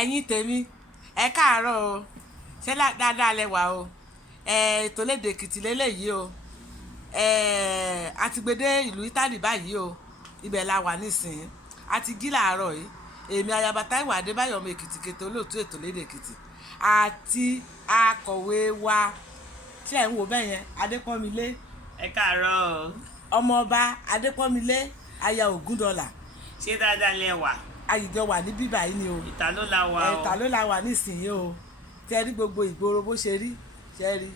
ẹ̀yin tèmi ẹ káàárọ̀ o ṣé dáadáa lẹ wà o ètò lédè Èkìtì lélẹ́yìí o àti gbèdé ìlú Italy báyìí o ibẹ̀ la wà nísìnyí àti jí làárọ̀ yìí èmi ayaba Táíwò Adébáyọ̀ ọmọ Èkìtì kété olóòtú ètò lédè Èkìtì àti akọ̀wé wa tí ẹ̀ ń wò bẹ́ẹ̀ yẹn Adépọ́nmilé ẹ káàárọ̀ o. ọmọọba Adépọ́nmilé aya Ògúndọ̀là ṣé dáadáa lẹ wà. àyíjọ wà ní bíbá yìí ni o Ìta ló la wà o. Ìta ló la wà nísìnyí o tẹ rí gbogbo ìgboro bó ṣe rí ṣẹ́rí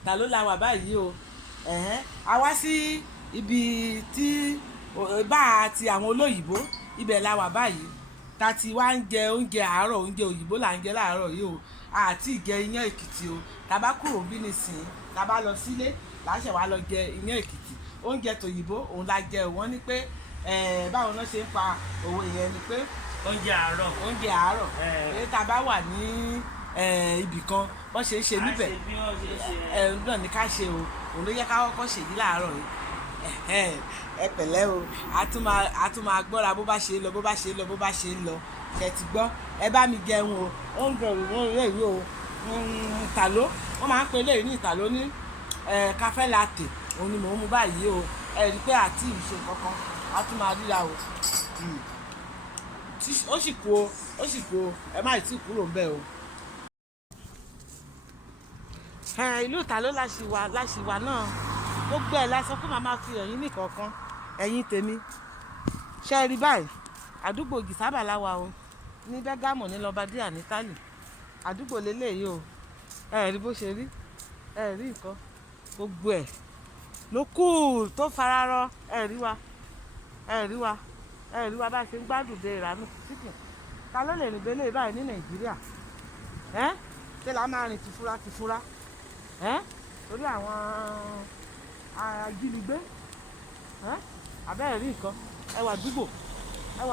Ìta ló la wà báyìí o a wá sí ibi tí bá a ti àwọn olóyìnbó ibẹ̀ la wà báyìí ta ti wá ń jẹ oúnjẹ àárọ̀ oúnjẹ òyìnbó là ń jẹ láàárọ̀ yìí o àti ìjẹ iyán Èkìtì o tá bá kúrò bí nísìnyí tá bá lọ sílé láṣẹ wa lọ jẹ iyán Èkìtì oúnjẹ tòyìnbó òun la jẹ wọ́n ní pé báwo náà ṣe ń pa òwe yẹn ni pé oúnjẹ àárọ̀ pé tá a bá wà ní ibì kan bọ́n ṣe ń ṣe níbẹ̀ náà ní ká ṣe o òun ló yẹ ká kọ́kọ́ ṣèyí láàárọ̀ yìí ẹ pẹ̀lẹ́ o a tún máa gbọ́ra bó bá ṣe ń lọ ṣe ti gbọ́ ẹ bá mi jẹun o ó ń dọ̀rùn mọ́ ilé ìwé o ìtàló wọ́n máa ń pe eléyìí ní ìtàló ní káfẹ́ latte òun ni mò ń mu báyìí o ẹ rí i pé àti ìṣe kankan a tún máa ríra o ó sì kú o ẹ má tí kúrò ń bẹ̀ o. ìlú Ìtàló láṣìwà náà gbogbo ẹ̀ la sọ pé màá máa fi ẹ̀yìn nìkọ̀ọ̀kan ẹ̀yìn tèmi ṣe rí báyìí àdúgbò Gìsábà láwa o ní Bẹ́gámò ní Lọ́bàdíà ní Italy àdúgbò lélẹ́yìí o ẹ rí bó ṣe rí ẹ rí nǹkan gbogbo ẹ̀ ló kúùl tó fararọ ẹ rí wa bá ṣe ń gbádùn de ìrànú chicken ta ló lè rìn délé báyìí ní Nàìjíríà ṣé la máa rìn tìfura torí àwọn ajínigbé abẹ́rẹ́ rí nǹkan ẹwà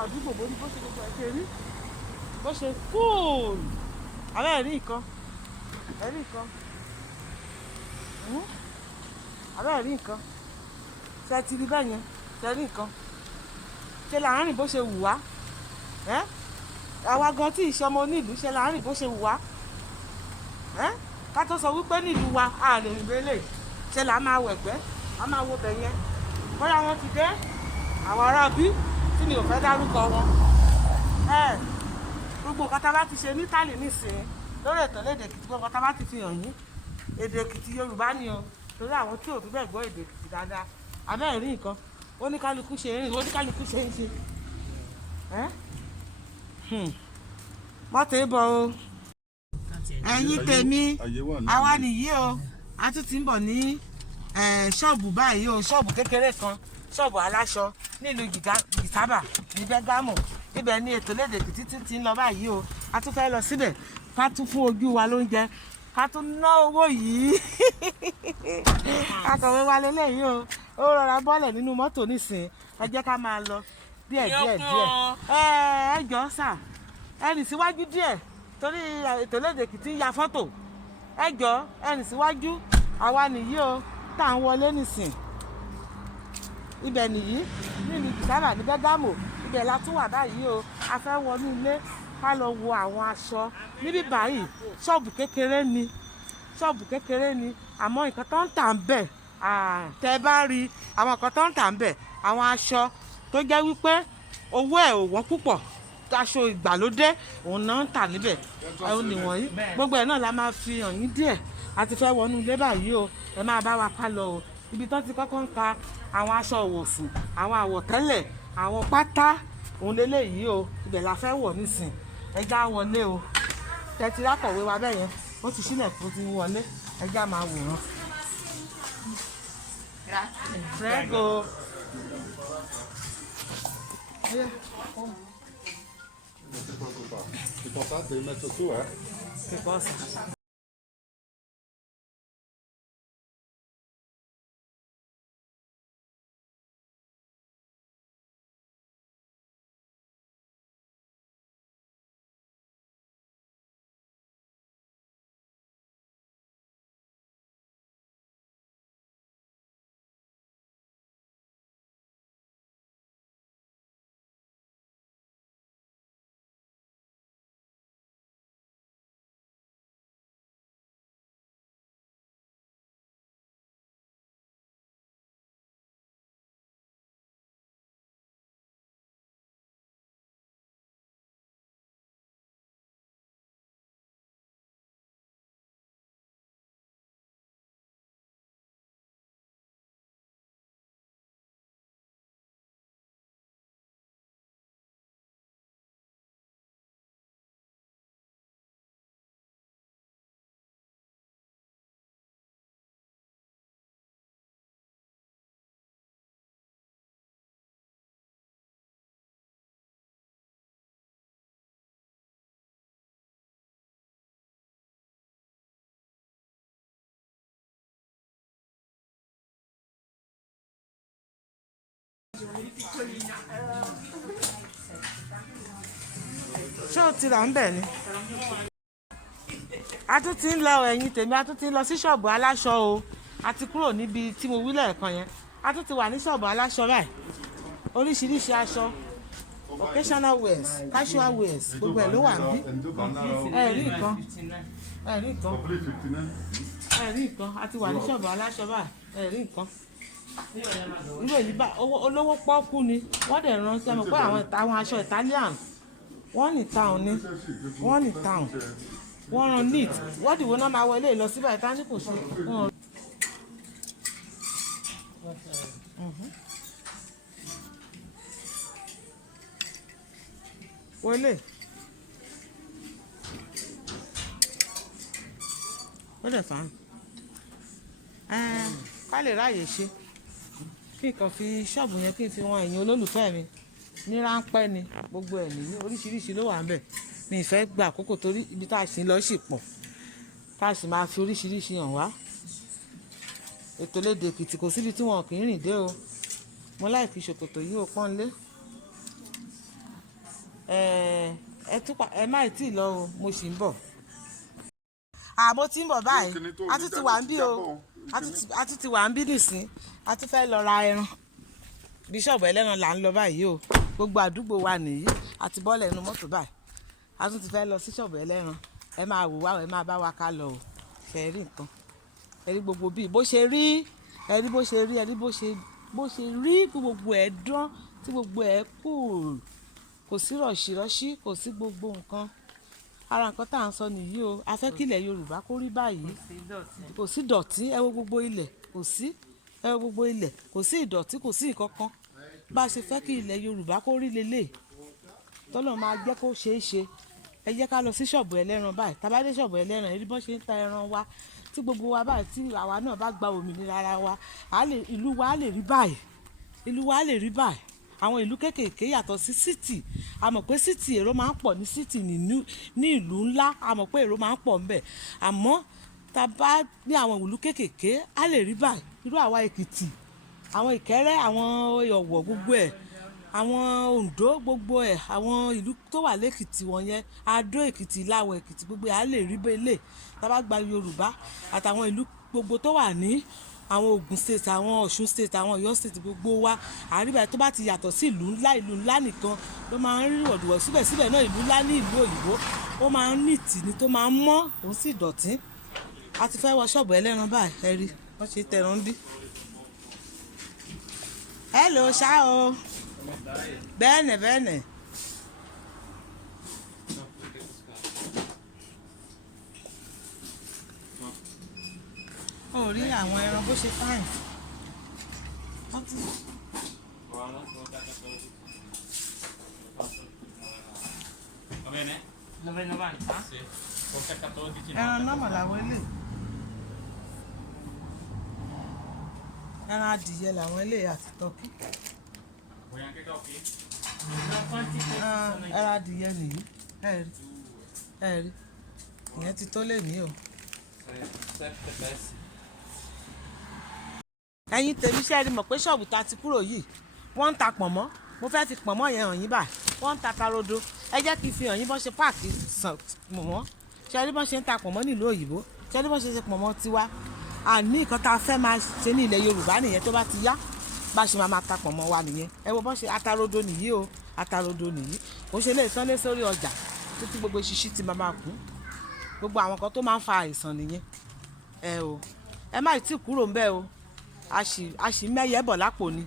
àdúgbò bó ní bó ṣe gbogbo ẹ̀ ṣe rí bó ṣe kúùl abẹ́rẹ́ rí nǹkan abẹ́rẹ́ rí nǹkan ṣe ti rí bẹ́ẹ̀ yẹn ṣe rí nǹkan ṣe láàárín bó ṣe wù wá àwa gan tí ìṣọmọ onílùú ṣe láàárín bó ṣe wù wá ká tó sọ wípé nílùú wa a lè rìn bẹ́lẹ̀ ṣe là á máa wẹ̀gbẹ́ a máa wo bẹ̀ yẹn bóyá wọn ti dé àwọn ará bí tí mi ò fẹ́ dárúkọ wọn gbogbo nǹkan tá a bá ti ṣe ní Italy nísìnyí lórí ètò lédè Èkìtì gbogbo nǹkan tá a bá ti fi hàn yín èdè Èkìtì Yorùbá ni o torí àwọn tí ò fi bẹ́ẹ̀ gbọ́ èdè Èkìtì dáadáa abẹ́ẹ̀ rí nǹkan oníkálukú ṣe ń rìn oníkálukú ṣe ń ṣe mọ́tò ìbọn o ẹ̀yin tèmi àwa nìyí o a tún ti ń bọ̀ ní ṣọ́ọ̀bù báyìí o ṣọ́ọ̀bù kékeré kan ṣọ́ọ̀bù aláṣọ nílùú Gìsábà ní Bẹ́gámò ibẹ̀ ni ètò lédè Èkìtì ti ń lọ báyìí o a tún fẹ́ lọ síbẹ̀ ká tún fún ojú wa lóúnjẹ ká tún ná owó yìí akọ̀wé wa lélẹ́yìí o ó rọra bọ́lẹ̀ nínú mọ́tò nísìnyí ẹ jẹ́ ká máa lọ díẹ̀ ẹ jọ̀ọ́ sà ẹ rìn síwájú díẹ̀ torí ètò lédè Èkìtì ń ya fọ́tò ẹ jọ̀ọ́ ẹ rìn síwájú àwa nìyí o tá à ń wọlé nísìn ibẹ̀ nìyí nílùú Gìsábà ní Bẹ́gámò ibẹ̀ la tún wà báyìí o a fẹ́ wọnú ilé ká lọ wo àwọn aṣọ níbí báyìí ṣọ́ọ̀bù kékeré ni àmọ́ nǹkan tó ń tà ń bẹ̀ tẹ́ bá rí àwọn nǹkan tó ń tà ń bẹ̀ àwọn aṣọ tó jẹ́ wípé owó ẹ̀ ò wọ́n púpọ̀ aṣọ ìgbàlódé òun náà ń tà níbẹ̀ òun nìwọ̀nyí gbogbo ẹ̀ náà la máa fi hàn yín díẹ̀ a ti fẹ́ wọnú ilé báyìí o ẹ máa bá wa ká lọ o ibi tó ti kọ́kọ́ ń ta àwọn aṣọ òwòsùn àwọn àwọ̀tẹ́lẹ̀ àwọn pátá òun lélẹ́yìí o ibẹ̀ la fẹ́ wọ̀ nísìn ẹ já wọlé o tẹ̀tí lákọ̀wé wa bẹ́ẹ̀ yẹn ó ti sílẹ̀ kó ti wọlé ẹ já máa wòran. Prego. Non ti preoccupare, l'importante è il mezzo tu, Che cosa? ṣé o ti rà ń bẹ̀ ni? A tún ti ń lọ ẹ̀yìn tèmi, a tún ti ń lọ sí ṣọ́ọ̀bù aláṣọ o. A ti kúrò níbi tí mo wí lẹ́ẹ̀kan yẹn. A tún ti wà ní ṣọ́ọ̀bù aláṣọ báyìí. Oríṣiríṣi aṣọ, occasional wears, casual wears, gbogbo ẹ̀ ló wà níbí. Ẹ rí nǹkan, ẹ rí nǹkan, ẹ rí nǹkan. A ti wà ní ṣọ́ọ̀bù aláṣọ báyìí, ẹ rí nǹkan. Irú èyí bá olówó pọ́ọ́kú ni wọ́n dẹ̀ ránṣẹ́ mọ̀ pé àwọn aṣọ Italian wọ́n ní town ni wọ́n ní town wọ́n rán neat wọ́n dìbò náà máa wọlé lọ síbẹ̀ ìta ní kò sí. wọlé ó dẹ̀ fà á ká lè ráàyè ṣe kí n kàn fi ṣọ́ọ̀bù yẹn kí n fi wọn ẹ̀yin olólùfẹ́ mi ní ráńpẹ́ ni gbogbo ẹ̀ nìyí oríṣiríṣi ló wà ń bẹ̀ mi ìfẹ́ gba àkókò torí ibi tá a sì ń lọ sì pọ̀ tá a sì máa fi oríṣiríṣi hàn wá ètò lédè Èkìtì kò síbi tí wọn kì í rìn dé o mo láì fi ṣòkòtò yìí ó pọ́n lé ẹ má tí ì lọ o mo sì ń bọ̀ àmọ́ tí ń bọ̀ báyìí a tún ti wà ń bí o a tún ti wà ń bí nìsín a tún fẹ́ lọ ra ẹran bíṣọ̀bù ẹlẹ́ran là ń lọ báyìí o gbogbo àdúgbò wa nìyí àti bọ́ọ̀lù ẹnu mọ́tò báyìí a tún ti fẹ́ lọ sí ṣọ̀bù ẹlẹ́ran ẹ máa wò wá ẹ máa bá wa ká lọ o ṣe rí nǹkan ẹ rí gbogbo bíi bó ṣe rí ẹ rí bó ṣe rí ẹ rí bó ṣe rí gbogbo ẹ dán tí gbogbo ẹ cool kò sí rọ̀ṣìrọ̀ṣì kò sí gbogbo nǹkan ara nǹkan tá à ń sọ nìyí o a fẹ́ kí ilẹ̀ Yorùbá kó rí báyìí kò sí dọ̀tí ẹ wo gbogbo ilẹ̀ kò sí ẹ wo gbogbo ilẹ̀ kò sí ìdọ̀tí kò sí ìkankan bá a ṣe fẹ́ kí ilẹ̀ Yorùbá kó rí lélẹ̀ tọ́lọ́ máa jẹ́ kó ṣeé ṣe ẹ jẹ́ ká lọ sí ṣọ̀bù ẹlẹ́ran báyìí tá a bá dé ṣọ̀bù ẹlẹ́ran èyí bọ́n ṣe ń ta ẹran wa tí gbogbo wa báyìí tí àwa náà bá gba òmìnira ara wa ìlú wa á lè rí báyìí ìlú wa á lè rí báyìí àwọn ìlú kéékèèké yàtọ̀ sí city a mọ̀ pé city èrò máa ń pọ̀ ní city ní ìlú ńlá a mọ̀ pé èrò máa ń pọ̀ ńbẹ̀ àmọ́ tá a bá ní àwọn ìlú kéékèèké á lè rí báyìí irú àwa Èkìtì àwọn Ìkẹ́rẹ́ àwọn Ọ̀wọ̀ gbogbo ẹ̀ àwọn Oǹdó gbogbo ẹ̀ àwọn ìlú tó wà lẹ́kìtì wọ̀nyẹn Adó Èkìtì Ìlàwọ̀ Èkìtì gbogbo ẹ̀ á lè rí bẹ́ẹ̀ tá a bá gba Yorùbá àtàwọn ìlú gbogbo tó wà ní àwọn Ògùn state àwọn Ọ̀ṣun state àwọn Ọ̀yọ́ state gbogbo wa àríbá tó bá ti yàtọ̀ sí ìlú ńlá nìkan ló máa ń rí wọ̀dùwọ̀ síbẹ̀síbẹ̀ náà ìlú ńlá ní ìlú òyìnbó ó máa ń nìtì ní tó máa ń mọ́ òun sì dọ̀tí a ti fẹ́ wọ ṣọ́ọ̀bù ẹlẹ́ran báyìí ẹ rí wọ́n ṣe tẹran bí. hello ṣá o bẹ́ẹ̀nẹ̀. ó rí àwọn ẹran bó ṣe fáìn. ẹran nọ́mọ̀ làwọn ilé ẹran adìyẹ làwọn ilé àti tọ́kì. ẹran adìyẹ nìyí ẹ rí ìyẹn ti tó lè ní o. ẹ̀yin tèmi ṣe rí mọ̀ pé ṣọ́ọ̀bù ta ti kúrò yìí wọ́n ń ta pọ̀nmọ́ mo fẹ́ fi pọ̀nmọ́ yẹn hàn yín báyìí wọ́n ń ta tarodo ẹ jẹ́ kí n fi hàn yín bọ́n ṣe páàkì pọ̀nmọ́ ṣe rí bọ́n ṣe ń ta pọ̀nmọ́ nílùú òyìnbó ṣe rí bọ́n ṣe pọ̀nmọ́ tiwa àní nǹkan tá a fẹ́ máa ṣe ní ilẹ̀ Yorùbá nìyẹn tó bá ti yá bá ṣe máa ta pọ̀nmọ́ wa nìyẹn ẹ wo bọ́n ṣe atarodo nìyí o atarodo nìyí kò ṣe lè tán lé sórí ọjà títí gbogbo ṣíṣí ti máa kú gbogbo àwọn kan tó máa ń fa àìsàn nìyẹn ẹ má ì tí kúrò ń bẹ̀ o a sì mẹ́yẹ̀ bọ̀ lápò ni